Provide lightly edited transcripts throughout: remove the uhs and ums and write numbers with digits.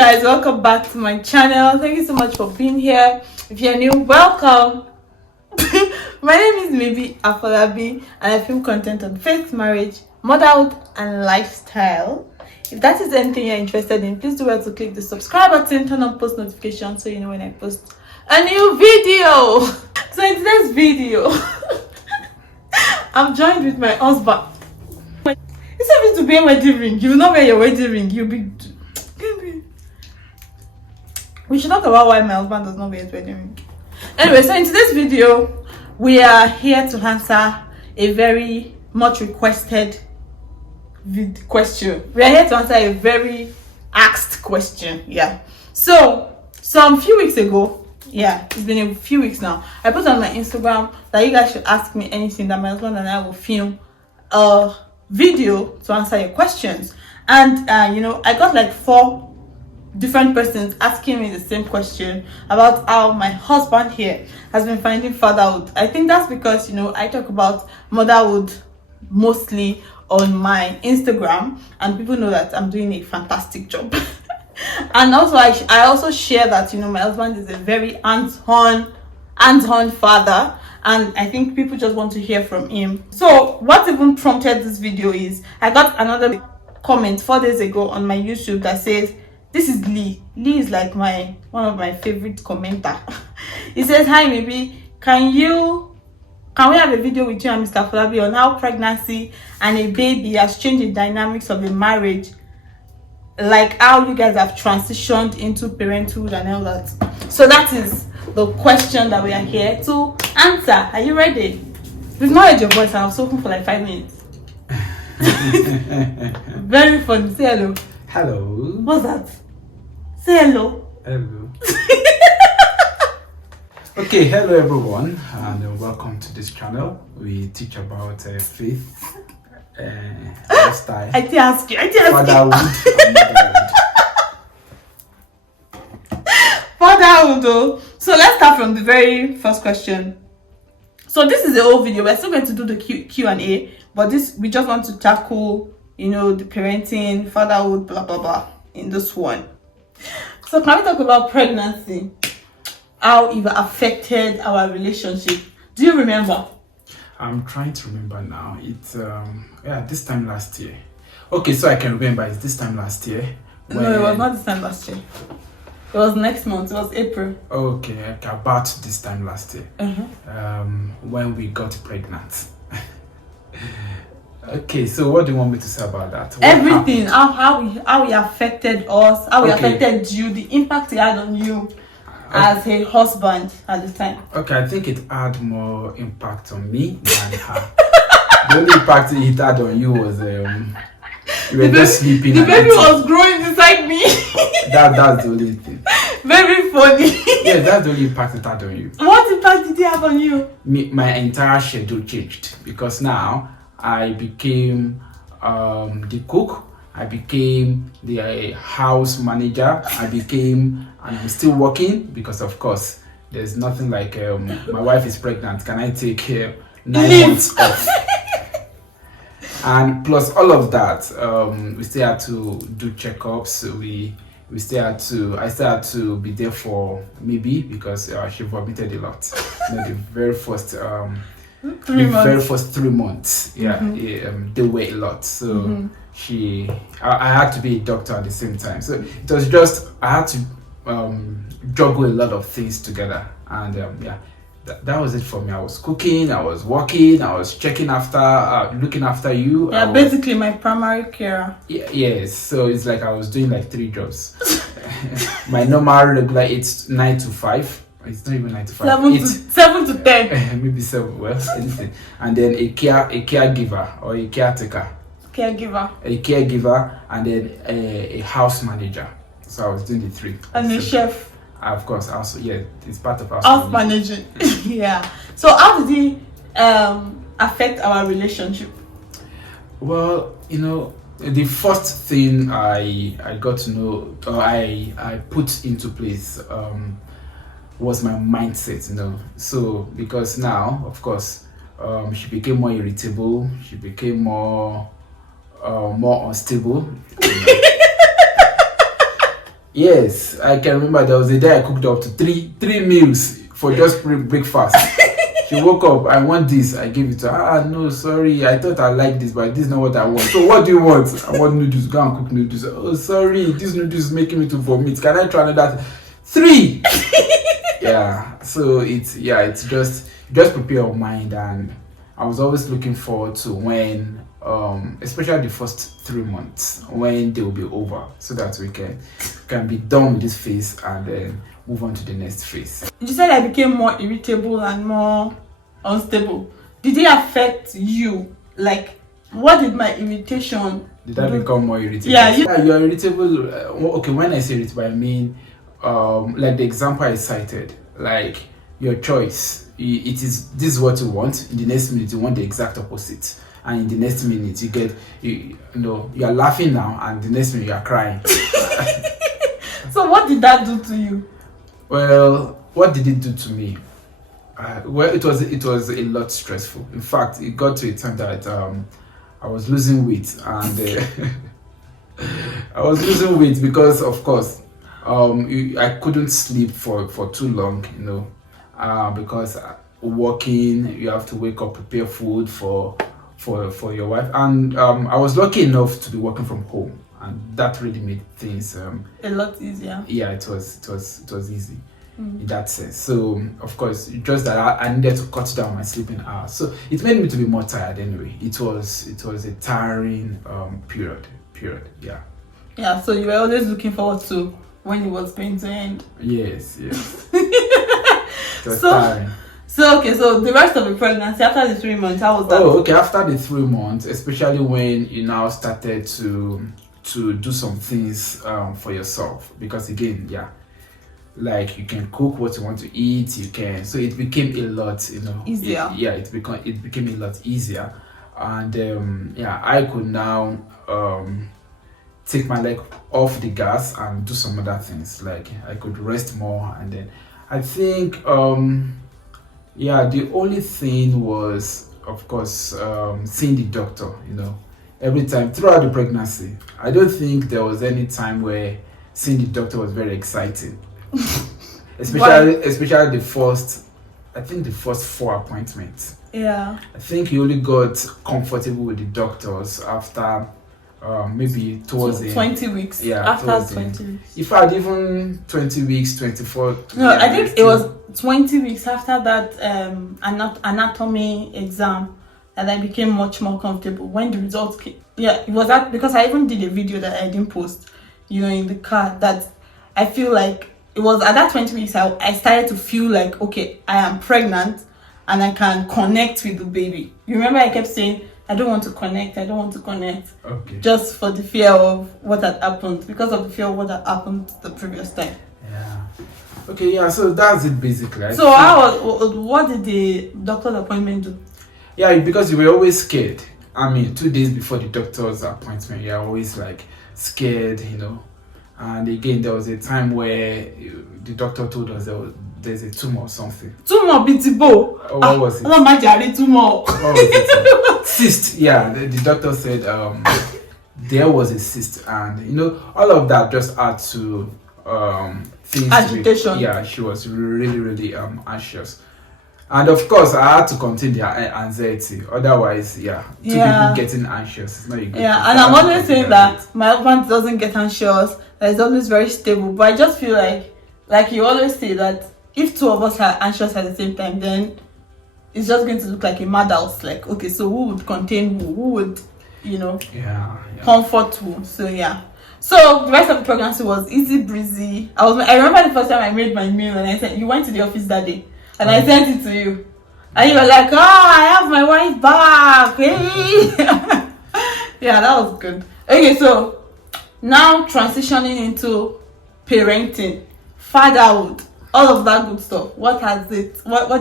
guys, welcome back to my channel. Thank you so much for being here. If you're new, welcome. My name is Maybe Afolabi and I film content on faith, marriage, motherhood and lifestyle. If that is anything you're interested in, please do well to click the subscribe button, turn on post notifications so you know when I post a new video. So in today's video, I'm joined with my husband. Instead of to wear wedding ring, you will not wear your wedding ring. You'll be. We should talk about why my husband does not wear his wedding ring. Anyway, so in today's video, we are here to answer a very much requested question. We are here to answer a very asked question. Yeah. So some few weeks ago, yeah, it's been a few weeks now, I put on my Instagram that you guys should ask me anything that my husband and I will film a video to answer your questions. And I got like 4 different persons asking me the same question about how my husband here has been finding fatherhood. I think that's because I talk about motherhood mostly on my Instagram and people know that I'm doing a fantastic job. And also I also share that my husband is a very hands-on father, and I think people just want to hear from him. So what even prompted this video is I got another comment 4 days ago on my YouTube that says, this is Lee is like one of my favorite commenter. He says, hi, maybe can we have a video with you and Mr. Falabi on how pregnancy and a baby has changed the dynamics of a marriage, like how you guys have transitioned into parenthood and all that. So that is the question that we are here to answer. Are you ready? We've not heard your voice and I was talking for like 5 minutes. Very funny. Say hello. Hello. What's that? Say hello. Hello. Okay, hello everyone, and welcome to this channel. We teach about faith, lifestyle, I did ask you. fatherhood, and motherhood. Fatherhood though. So let's start from the very first question. So this is the whole video. We're still going to do the Q&A, but we just want to tackle the parenting, fatherhood, blah blah blah in this one. So can we talk about pregnancy, how it affected our relationship? Do you remember? I'm trying to remember now. It's this time last year. Okay, so I can remember it's this time last year. No, it was not this time last year. It was next month. It was April. Okay, about this time last year. When we got pregnant. Okay, so what do you want me to say about that? Everything, how it affected us, how it affected you, the impact it had on you as a husband at the time. Okay, I think it had more impact on me than her. The only impact it had on you was you were just sleeping. The baby was growing inside me. That's the only thing. Very funny. Yeah, that's the only impact it had on you. What impact did it have on you? My entire schedule changed because now I became the cook, I became the house manager, and I'm still working because of course there's nothing like my wife is pregnant, can I take 9 months off? And plus all of that, we still had to do checkups. I still had to be there for maybe because she vomited a lot. The very first 3 months, they were a lot. So I had to be a doctor at the same time. So it was just I had to juggle a lot of things together, and that was it for me. I was cooking, I was working, I was looking after you. Yeah, basically my primary carer. Yes, so it's like I was doing like 3 jobs. My normal regular 9 to 5. It's not even 9 to 5. 7 to 10. Maybe 7. Well, anything. And then a caregiver or a caretaker. A caregiver, and then a house manager. So I was doing the 3. And a chef. Of course, also it's part of house managing. Yeah. So how did it affect our relationship? Well, the first thing I got to know, or I put into place, was my mindset. So because now, of course, she became more irritable. She became more unstable. Yes, I can remember there was a day I cooked up to three meals for just breakfast. She woke up, I want this, I gave it to her. Ah, no, sorry, I thought I liked this, but this is not what I want. So what do you want? I want noodles, go and cook noodles. Oh, sorry, this noodles is making me to vomit. Can I try another? 3! Yeah, so it's just prepare your mind, and I was always looking forward to when especially the first 3 months when they will be over, so that we can be done with this phase and then move on to the next phase. You said I became more irritable and more unstable. Did it affect you? Like, what did my irritation Did I become more irritable? Yeah, you're irritable. Okay, when I say irritable, I mean like the example I cited, like your choice. It is this is what you want. In the next minute, you want the exact opposite, and in the next minute, you are laughing now, and the next minute you are crying. So what did that do to you? Well, what did it do to me? Well, it was a lot stressful. In fact, it got to a time that I was losing weight, and I was losing weight because, of course, I couldn't sleep for too long, because working, you have to wake up, prepare food for your wife, and I was lucky enough to be working from home, and that really made things a lot easier. Yeah, it was easy in that sense. So of course, just that I needed to cut down my sleeping hours, so it made me to be more tired anyway. It was a tiring period. Yeah, so you were always looking forward to when it was going to end. Yes. It was tiring. So the rest of the pregnancy, after the 3 months, how was that? Oh, okay. After the 3 months, especially when you now started to do some things for yourself, because again, like you can cook what you want to eat, you can. So it became a lot, easier. It became a lot easier, and I could now take my leg off the gas and do some other things. Like I could rest more, and then I think the only thing was, of course, seeing the doctor. Every time throughout the pregnancy, I don't think there was any time where seeing the doctor was very exciting. especially the first 4 appointments. Yeah. I think you only got comfortable with the doctors after maybe towards the 20 weeks. Yeah, after 20 weeks. If I had even 20 weeks, 24. No, I think it was 20 weeks after that anatomy exam that I became much more comfortable when the results came. Yeah, it was that because I even did a video that I didn't post, in the car, that I feel like it was at that 20 weeks I started to feel like, okay, I am pregnant and I can connect with the baby. You remember I kept saying, I don't want to connect. Okay. Just for the fear of what had happened, because of the fear of what had happened the previous time. Yeah. Okay, so that's it basically. So what did the doctor's appointment do? Yeah, because you were always scared. I mean, 2 days before the doctor's appointment, you're always like scared, And again, there was a time where the doctor told us there's a tumor or something. Tumor, Bitibo. What was it? Tumor. What was it? Cyst. Yeah, the doctor said there was a cyst, and all of that just add to things. Agitation. She was really, really anxious. And of course, I had to contain their anxiety. Otherwise, two people getting anxious is not a good thing. And I'm always saying that my husband doesn't get anxious. That he's always very stable. But I just feel like you always say that if 2 of us are anxious at the same time, then it's just going to look like a madhouse. Like, okay, so who would contain who? Who would, comfort who? So So the rest of the pregnancy was easy breezy. I remember the first time I made my meal and I said, you went to the office that day. And I sent it to you. And you were like, I have my wife back. Hey. Yeah, that was good. Okay, so now transitioning into parenting, fatherhood, all of that good stuff. What do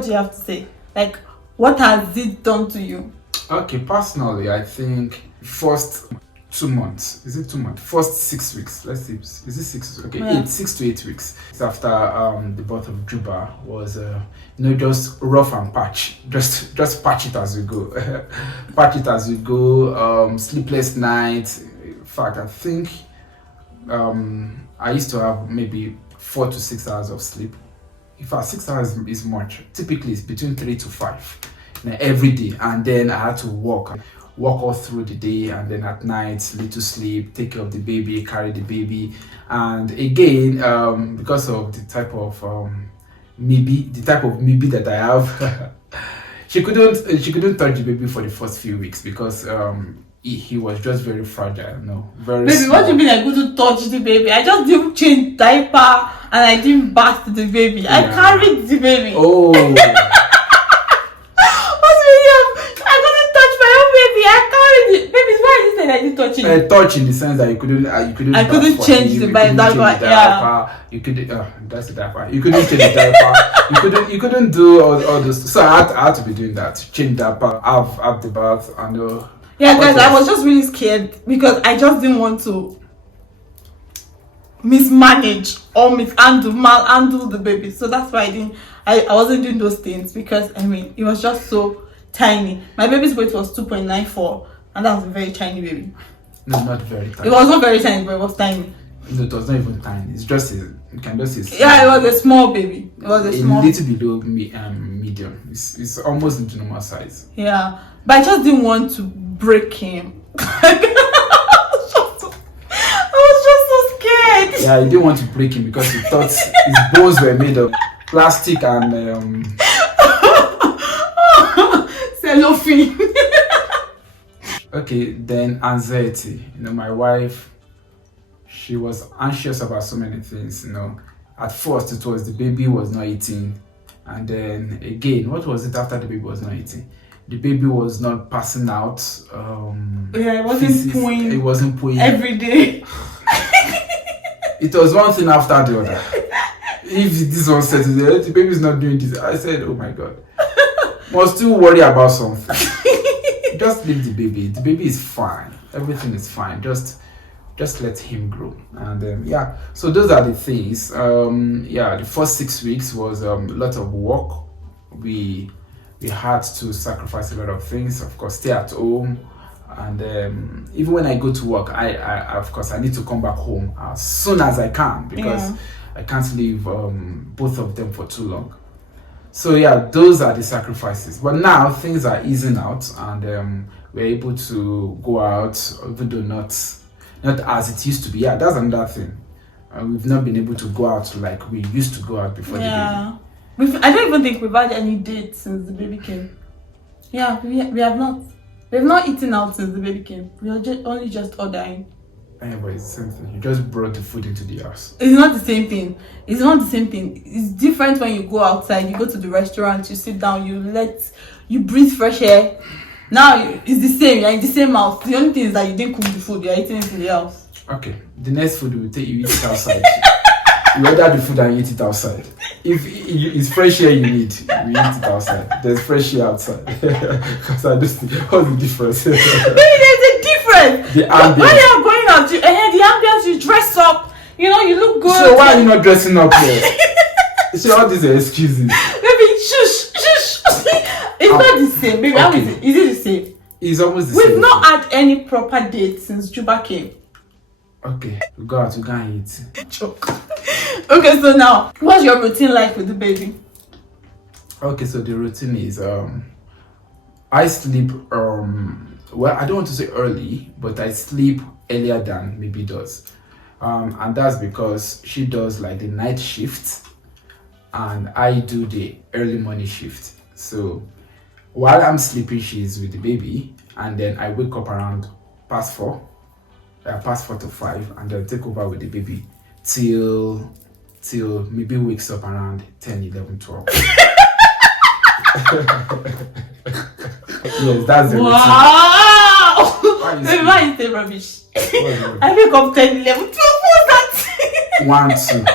you have to say? Like, what has it done to you? Okay, personally, I think first 2 months. Is it 2 months? First 6 weeks. Let's see. Is it 6? Okay, 6 to 8 weeks. It's after the birth of Juba was just rough and patch. Just patch it as you go. Patch it as you go. Sleepless nights. In fact, I think I used to have maybe 4 to 6 hours of sleep. In fact, 6 hours is much. Typically, it's between 3 to 5 every day. And then I had to walk all through the day, and then at night, little sleep, take care of the baby, carry the baby. And again, because of the type of maybe that I have, she couldn't touch the baby for the first few weeks because he was just very fragile, very Baby, small. what do you mean I couldn't touch the baby? I just didn't change diaper and I didn't bath the baby. I carried the baby. Oh. I couldn't touch my own baby. I carried it. Baby, why did you say I didn't touch it? Touch in the sense that you couldn't. I couldn't change the diaper. Yeah. You couldn't. That's the diaper. You couldn't change the diaper. You couldn't do all those. So I had to be doing that. Change diaper. Have the bath and. Yeah, guys, I was just really scared because I just didn't want to mismanage or malhandle the baby. So that's why I wasn't doing those things, because I mean it was just so tiny. My baby's weight was 2.94, and that was a very tiny baby. No, not very tiny. It was not very tiny, but it was tiny. No, it was not even tiny. It's just you can just say. Yeah, it was a small baby. It was a small. little below medium. It's almost into normal size. Yeah, but I just didn't want to break him. I was just so scared. Yeah, he didn't want to break him because he thought his bones were made of plastic and cellophane. Okay, then anxiety. My wife, she was anxious about so many things. At first it was the baby was not eating, and then again, what was it after the baby was not eating? The baby was not passing out. Yeah, it wasn't pooing. It wasn't pooing every day. It was one thing after the other. If this one said the baby's not doing this, I said, oh my God, must still worry about something. Just leave the baby. The baby is fine. Everything is fine. Just let him grow. And so those are the things. The first 6 weeks was a lot of work. We had to sacrifice a lot of things. Of course, stay at home, and even when I go to work, I of course I need to come back home as soon as I can, because I can't leave both of them for too long. So those are the sacrifices. But now things are easing out, and we're able to go out, even though not as it used to be. That's another thing. We've not been able to go out like we used to go out before the baby. I don't even think we've had any dates since the baby came. Yeah, we have not. We have not eaten out since the baby came. We are only just ordering. Yeah, but it's the same thing. You just brought the food into the house. It's not the same thing. It's not the same thing. It's different when you go outside. You go to the restaurant. You sit down. You breathe fresh air. Now it's the same. You're in the same house. The only thing is that you didn't cook the food. You're eating it in the house. Okay. The next food will take you eat it outside. You order the food and you eat it outside. If it's fresh air you need, we eat it outside. There's fresh air outside. Because I just think, what's the difference? There's a difference. The ambience. When you're going out, the ambience, you dress up. You look good. So why are you not dressing up here? So all these are excuses. Maybe shush. It's not the same. Maybe how is it? Is it the same? It's almost the same. We've not had any proper date since Juba came. Okay, we go out, we go and eat. Joke. Okay, so now, what's your routine like with the baby? Okay, so the routine is I sleep well, I don't want to say early, but I sleep earlier than maybe does. And that's because she does like the night shift and I do the early morning shift. So while I'm sleeping, she's with the baby, and then I wake up around past 4 to 5, and then take over with the baby till maybe wakes up around 10, 11, 12. Yes, that's the routine. Wow! Why is it rubbish? I wake up 10, 11, 12. What's that? 1, 2.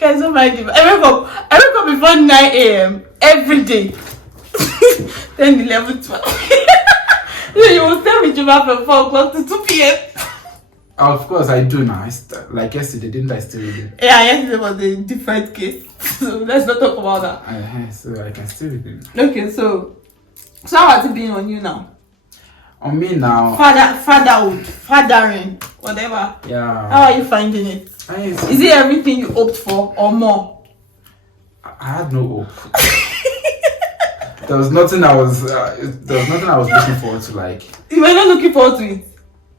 Guys, don't mind him. I wake up before 9 a.m. every day. 10, 11, 12. So you will stay with Juba from 4 o'clock to 2 p.m. Of course, I do now. Like yesterday, didn't I stay with you? Yeah, yesterday was a different case. So let's not talk about that. So I can stay with him. Okay, so how has it been on you now? On me now. Fatherhood, fathering, whatever. Yeah. How are you finding it? Is it everything you hoped for or more? I had no hope. There was nothing I was looking forward to. Like, you were not looking forward to it.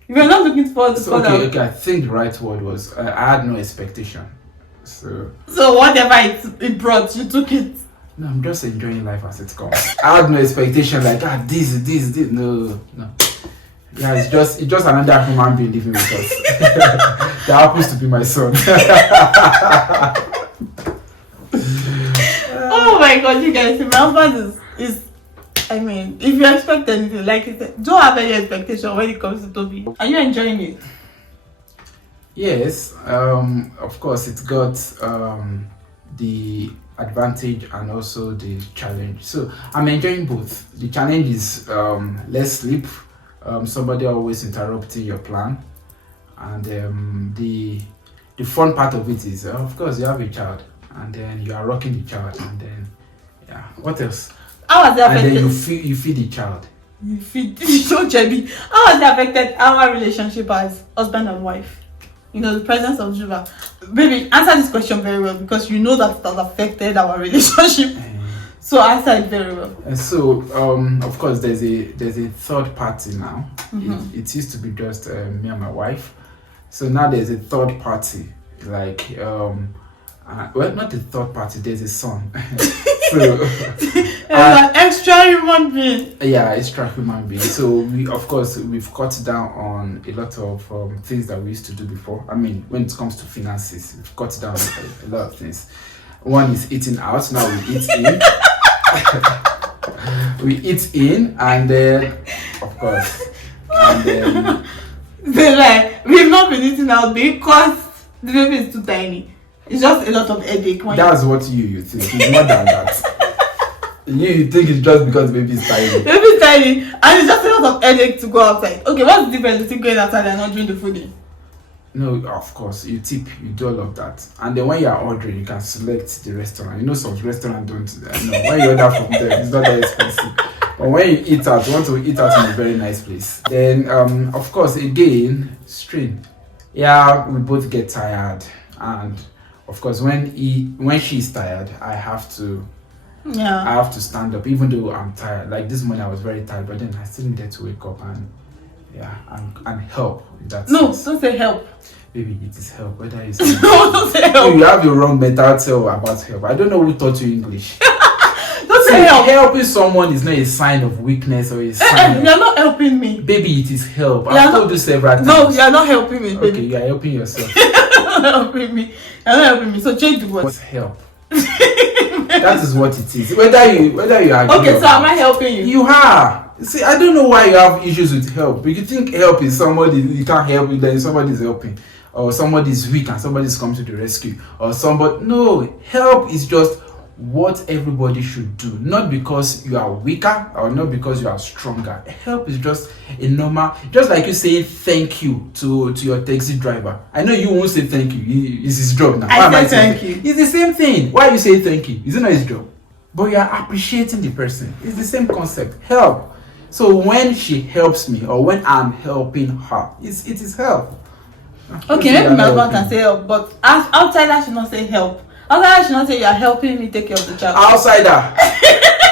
You were not looking forward to fatherhood. Okay. I think the right word was I had no expectation. So whatever it brought, you took it. No, I'm just enjoying life as it comes. I had no expectation like this. No. Yeah, it's just another human being living with us. That happens to be my son. Oh my god, you guys, my husband is I mean, if you expect anything, like you said, don't have any expectation when it comes to Toby. Are you enjoying it? Yes, of course it's got the advantage and also the challenge. So I'm enjoying both. The challenge is less sleep, somebody always interrupting your plan, and the fun part of it is of course you have a child and then you are rocking the child and then what else? How has it affected? And then you feed the child. You feed so Jebby. How has it affected our relationship as husband and wife? You know, the presence of Juba. Baby, answer this question very well because you know that it has affected our relationship. So answer it very well. And so, of course, there's a third party now. Mm-hmm. It used to be just me and my wife. So now there's a third party. Like, well, not the third party. There's a son. So an extra human being. Yeah, extra human being. So we've cut down on a lot of things that we used to do before. I mean, when it comes to finances, we've cut down a lot of things. One is eating out. Now we eat in. We eat in, and then of course, and then like we've not been eating out because the baby is too tiny. It's just a lot of headache. That's what you think. It's more than that. You think it's just because the baby is tiny. The baby is tiny, and it's just a lot of headache to go outside. Okay, what's the difference between going outside and not doing the fooding? No, of course, you tip, you do all of that. And then when you are ordering, you can select the restaurant. You know, some restaurants don't. When you order from them, it's not that expensive. But when you eat out, you want to eat out in a very nice place. Then, of course, again, strain. Yeah, we both get tired. And, of course, when she's tired, I have to stand up, even though I'm tired. Like this morning, I was very tired, but then I still needed to wake up and help. Don't say help. Baby, it is help. Whether you say no, don't say help. You have the wrong mentality about help. I don't know who taught you English. Don't say help. Helping someone is not a sign of weakness or a sign. You're not helping me. Baby, it is help. I've told you several times. No, you're not helping me, baby. Okay, you are helping yourself. You're not helping me. You're not helping me. So change the word. What's help? That is what it is. Whether you are okay, so am I helping you? You are. See, I don't know why you have issues with help. But you think help is somebody you can't help, then somebody is helping, or somebody is weak and somebody is coming to the rescue, or somebody. No, help is just what everybody should do, not because you are weaker or not because you are stronger. Help is just a normal, just like you say thank you to your taxi driver. I know you won't say thank you. It's his job now. I say thank you. It's the same thing. Why you say thank you? Is it not his job? But you are appreciating the person. It's the same concept. Help. So when she helps me or when I'm helping her, it is help. Okay, maybe my husband can say help, but outsider should not say help. Outsider should not say you are helping me take care of the child. Outsider,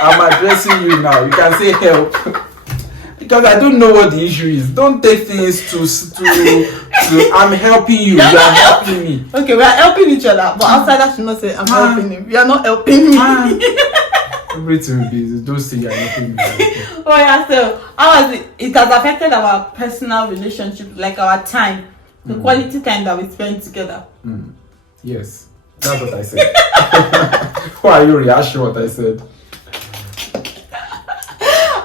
I'm addressing you now. You can say help. Because I don't know what the issue is. Don't take things to I'm helping you. You are helping me. Okay, we are helping each other, but outsider should not say I'm helping him. You are not helping me. Everything will be. Don't say you are helping me. Oh yeah, so how has it has affected our personal relationship, like our time, the quality time that we spend together. Yes, that's what I said. Why are you rehashing what I said?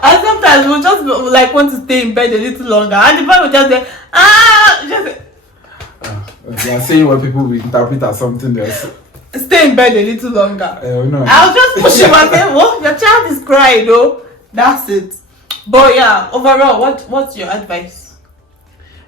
And sometimes we'll just like want to stay in bed a little longer, and the boy will just say, You are saying what people will interpret as something else. Stay in bed a little longer. No. I'll just push him and say, "Well, your child is crying, though." That's it. But yeah, overall, what's your advice?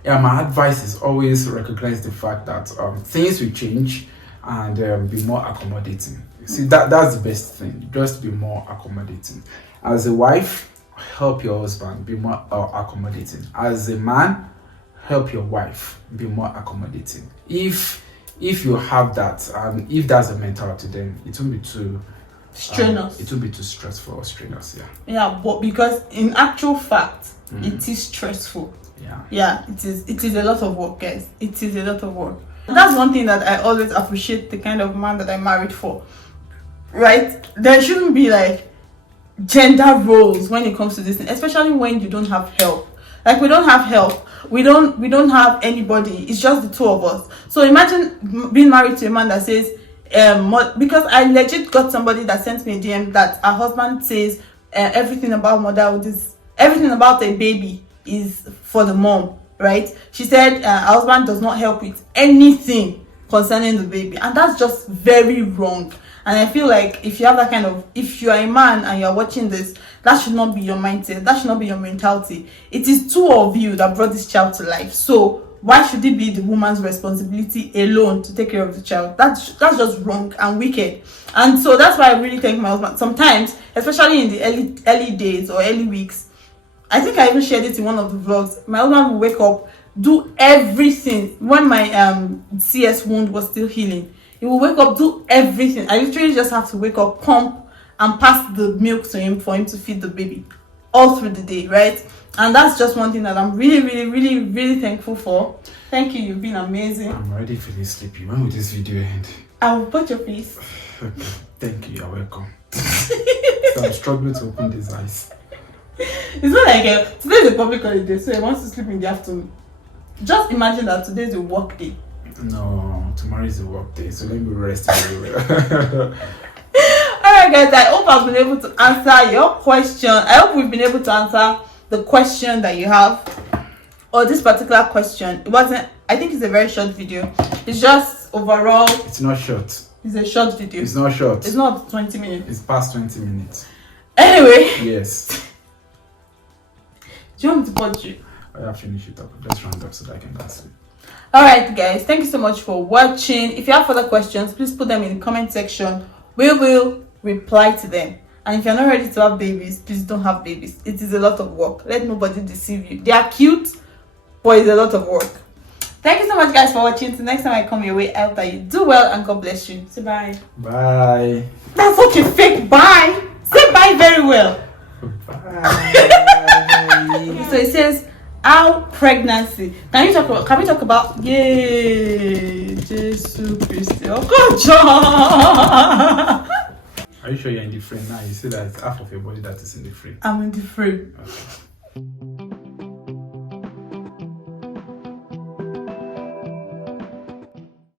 Yeah, my advice is always recognize the fact that things will change and be more accommodating. See, that's the best thing. Just be more accommodating. As a wife, help your husband be more accommodating. As a man, help your wife be more accommodating. If you have that, and if that's a mentality, then it won't be too strenuous. It won't be too stressful or strenuous. Yeah, but because in actual fact, it is stressful. Yeah, it is a lot of work, guys. It is a lot of work. That's one thing that I always appreciate the kind of man that I married for. Right? There shouldn't be like gender roles when it comes to this thing, especially when you don't have help. Like, we don't have help. We don't have anybody. It's just the two of us. So imagine being married to a man that says, because I legit got somebody that sent me a DM that her husband says everything about motherhood is, everything about a baby is for the mom, right? She said her husband does not help with anything concerning the baby, and that's just very wrong. And I feel like if you have that kind of, if you are a man and you're watching this, that should not be your mindset. That should not be your mentality. It is two of you that brought this child to life. So why should it be the woman's responsibility alone to take care of the child? That's just wrong and wicked. And so that's why I really thank my husband. Sometimes, especially in the early days or early weeks, I think I even shared it in one of the vlogs. My husband will wake up, do everything. When my CS wound was still healing, he will wake up, do everything. I literally just have to wake up, pump, and pass the milk to him for him to feed the baby all through the day, right? And that's just one thing that I'm really, really, really, really thankful for. Thank you. You've been amazing. I'm already feeling sleepy. When will this video end? I will put your face. Okay. Thank you. You're welcome. So I'm struggling to open these eyes. It's not like today's a public holiday, so I want to sleep in the afternoon. Just imagine that today's a work day. No, tomorrow is a work day, so let me rest very well. Alright guys, I hope I've been able to answer your question. I hope we've been able to answer the question that you have, or this particular question. It wasn't, I think it's a very short video. It's just overall, it's not short. It's a short video. It's not short. It's not 20 minutes. It's past 20 minutes. Anyway. Yes. Do you want me to put you? I have finished it up. Just round up so that I can go sleep. Alright guys, thank you so much for watching. If you have further questions, please put them in the comment section. We will reply to them. And if you're not ready to have babies, please don't have babies. It is a lot of work. Let nobody deceive you. They are cute, but it's a lot of work. Thank you so much guys for watching. Till next time I come your way, I hope that you do well and God bless you. Say bye. Bye. That's such a fake bye. Say bye very well. Bye. So it says our pregnancy. Can we talk about yay Jesus Christ? Oh God, John. Are you sure you're in the frame now? You see that it's half of your body that is in the frame. I'm in the frame. Okay.